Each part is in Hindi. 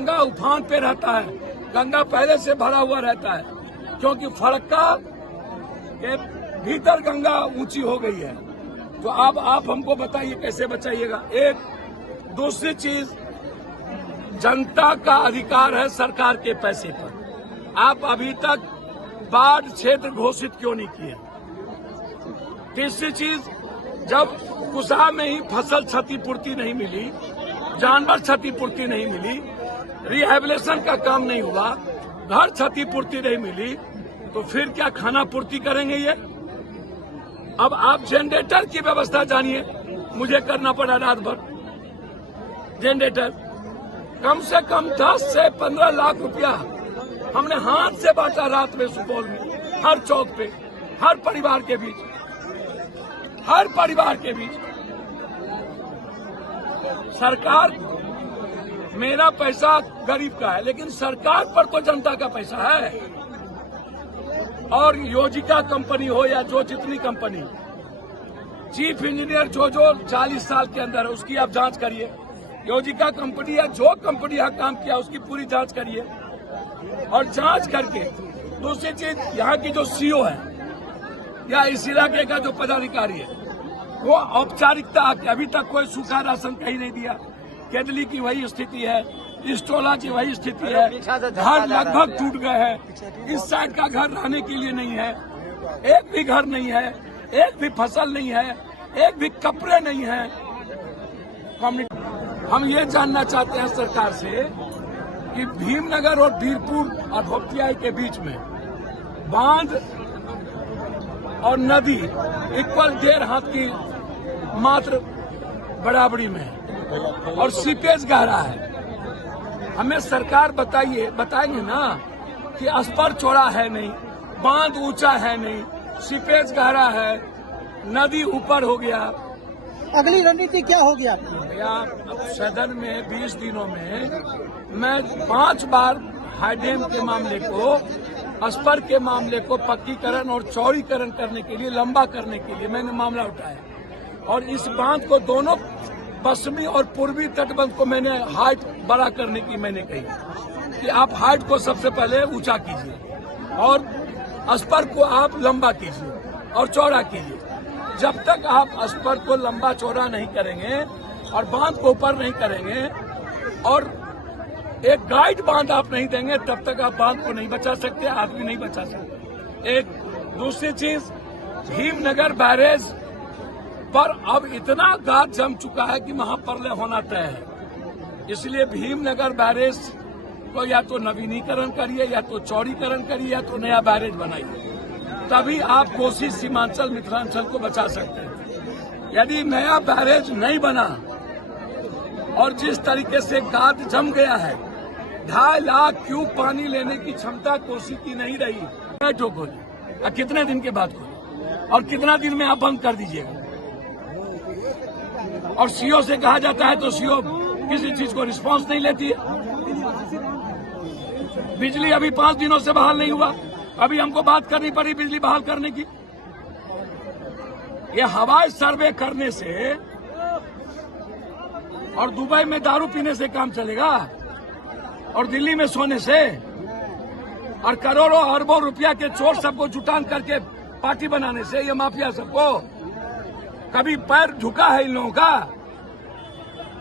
गंगा उफान पे रहता है, गंगा पहले से भरा हुआ रहता है, क्योंकि फरक्का के भीतर गंगा ऊंची हो गई है। तो अब आप हमको बताइए कैसे बचाइएगा। एक दूसरी चीज, जनता का अधिकार है सरकार के पैसे पर। आप अभी तक बाढ़ क्षेत्र घोषित क्यों नहीं किए? तीसरी चीज, जब कुशा में ही फसल क्षतिपूर्ति नहीं मिली, जानवर क्षतिपूर्ति नहीं मिली, रिहेबिलिटेशन का काम नहीं हुआ, घर क्षतिपूर्ति नहीं मिली, तो फिर क्या खाना पूर्ति करेंगे ये? अब आप जनरेटर की व्यवस्था जानिए, मुझे करना पड़ा रात भर। जनरेटर कम से कम 10 से 15 लाख रुपया हमने हाथ से बांटा रात में सुपौल में, हर चौक पे, हर परिवार के बीच, हर परिवार के बीच। सरकार, मेरा पैसा गरीब का है, लेकिन सरकार पर तो जनता का पैसा है। और योजिका कंपनी हो या जो जितनी कंपनी, चीफ इंजीनियर जो 40 साल के अंदर है उसकी आप जांच करिए। योजिका कंपनी या जो कंपनी यहाँ काम किया उसकी पूरी जांच करिए। और जांच करके दूसरी चीज, यहाँ की जो सीओ है या इस इलाके का जो पदाधिकारी है, वो औपचारिकता अभी तक कोई सूखा राशन कहीं नहीं दिया। केदली की वही स्थिति है, इस्टोला की वही स्थिति है, घर लगभग टूट गए हैं। इस साइड का घर रहने के लिए नहीं है, एक भी घर नहीं है, एक भी फसल नहीं है, एक भी कपड़े नहीं है। हम ये जानना चाहते हैं सरकार से कि भीमनगर और वीरपुर और भोपतियाई के बीच में बांध और नदी इक्वल 1.5 हाथ की मात्र बराबरी में है और सीपेज गहरा है। हमें सरकार बताएंगे ना कि अस्पर चौड़ा है नहीं, बांध ऊंचा है नहीं, सीपेज गहरा है, नदी ऊपर हो गया। अगली रणनीति क्या होगी आपकी? सदन में 20 दिनों में मैं 5 बार हाईडैम के मामले को, अस्पर के मामले को पक्कीकरण और चौड़ीकरण करने के लिए, लंबा करने के लिए मैंने मामला उठाया। और इस बांध को दोनों पश्चिमी और पूर्वी तटबंध को मैंने हाइट बड़ा करने की मैंने कही कि आप हाइट को सबसे पहले ऊंचा कीजिए और अस्पर को आप लंबा कीजिए और चौड़ा कीजिए। जब तक आप अस्पर को लंबा चौड़ा नहीं करेंगे और बांध को ऊपर नहीं करेंगे और एक गाइड बांध आप नहीं देंगे, तब तक आप बांध को नहीं बचा सकते, आदमी नहीं बचा सकते। एक दूसरी चीज, भीमनगर बैरेज पर अब इतना गाद जम चुका है कि महाप्रलय होना तय है। इसलिए भीमनगर बैरेज को या तो नवीनीकरण करिए, या तो चौड़ीकरण करिए, या तो नया बैरेज बनाइए, तभी आप कोसी, सीमांचल, मिथिलांचल को बचा सकते हैं। यदि नया बैरेज नहीं बना और जिस तरीके से गाद जम गया है, 2.5 लाख क्यूब पानी लेने की क्षमता कोसी की नहीं रही, बैठो खोली, कितने दिन के बाद खोली और कितना दिन में आप बंद कर दीजिएगा। और सीओ से कहा जाता है तो सीओ किसी चीज को रिस्पांस नहीं लेती है। बिजली अभी 5 दिनों से बहाल नहीं हुआ, अभी हमको बात करनी पड़ी बिजली बहाल करने की। ये हवाई सर्वे करने से और दुबई में दारू पीने से काम चलेगा और दिल्ली में सोने से और करोड़ों अरबों रुपया के चोर सबको जुटान करके पार्टी बनाने से, ये माफिया सबको कभी पैर झुका है इन लोगों का?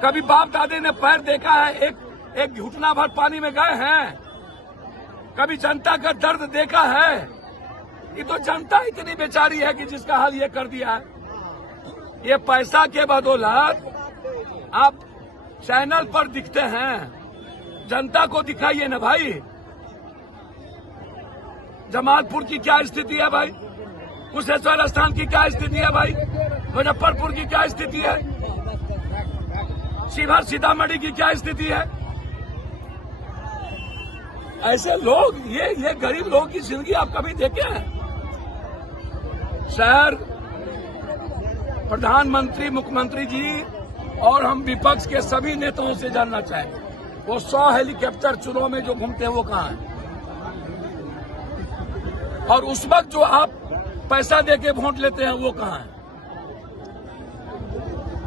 कभी बाप दादे ने पैर देखा है? एक घुटना भर पानी में गए हैं? कभी जनता का दर्द देखा है? ये तो जनता इतनी बेचारी है कि जिसका हाल ये कर दिया है। ये पैसा के बदौलत आप चैनल पर दिखते हैं, जनता को दिखाइए ना भाई। जमालपुर की क्या स्थिति है भाई? कुशेश्वर स्थान की क्या स्थिति है भाई? मुजफ्फरपुर की क्या स्थिति है? शिवहर सीतामढ़ी की क्या स्थिति है? ऐसे लोग, ये गरीब लोगों की जिंदगी आप कभी देखे हैं? शहर प्रधानमंत्री, मुख्यमंत्री जी और हम विपक्ष के सभी नेताओं से जानना चाहेंगे, वो 100 हेलीकॉप्टर चुनाव में जो घूमते हैं वो कहाँ है? और उस वक्त जो आप पैसा देके वोट लेते हैं वो कहाँ है?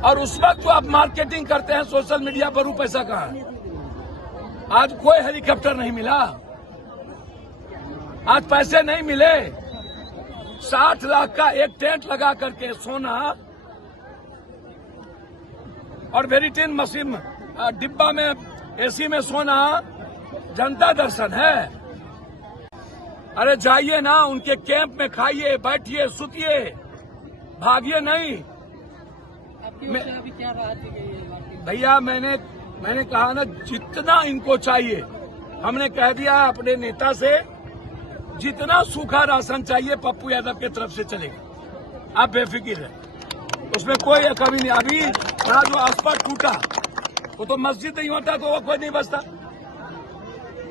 और उस वक्त जो आप मार्केटिंग करते हैं सोशल मीडिया पर, वो पैसा कहाँ है? आज कोई हेलीकॉप्टर नहीं मिला, आज पैसे नहीं मिले। 60 लाख का एक टेंट लगा करके सोना और वेरिटिन मशीन डिब्बा में एसी में सोना जनता दर्शन है। अरे जाइए ना उनके कैंप में, खाइए, बैठिए, सुतिए, भागिए नहीं। अभी क्या राहत दी गई है? भैया मैंने कहा ना, जितना इनको चाहिए हमने कह दिया अपने नेता से, जितना सूखा राशन चाहिए पप्पू यादव की तरफ से चलेगा, आप बेफिक्र है, उसमें कोई कमी नहीं। अभी बड़ा जो अस्पताल टूटा वो तो मस्जिद नहीं होता तो वो कोई नहीं बचता,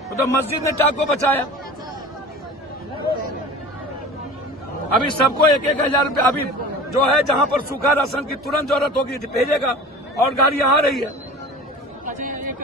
वो तो मस्जिद ने टाक को बचाया। अभी सबको 1,000 रुपया अभी जो है, जहां पर सूखा राशन की तुरंत जरूरत होगी भेजेगा, और गाड़ी आ रही है। अच्छा, एक